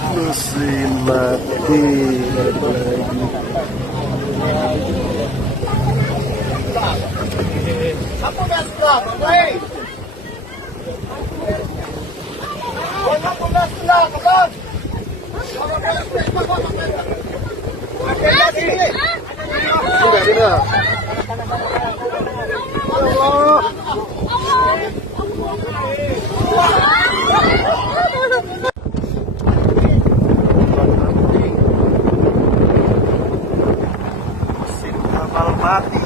Mesin mati lagi. Apa dah sebelah, baik. Apa dah sebelah, kawan. Sudah, sudah. Allah. Mesin kapal mati.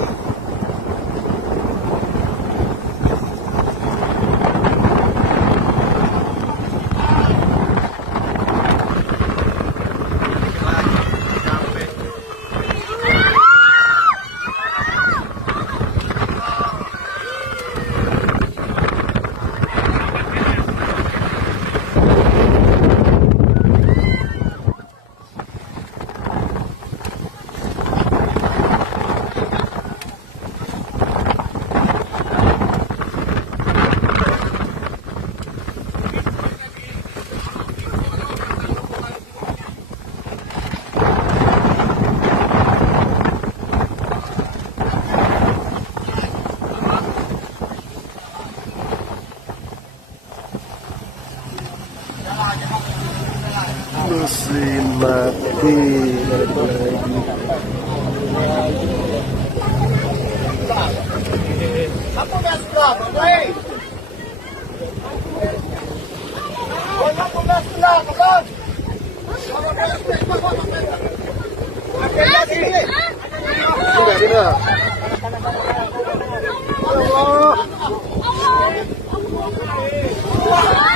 Mesin mati lagi. Apa dah sebelah, baik. Apa dah sebelah, kawan. Sudah, sudah. Allah.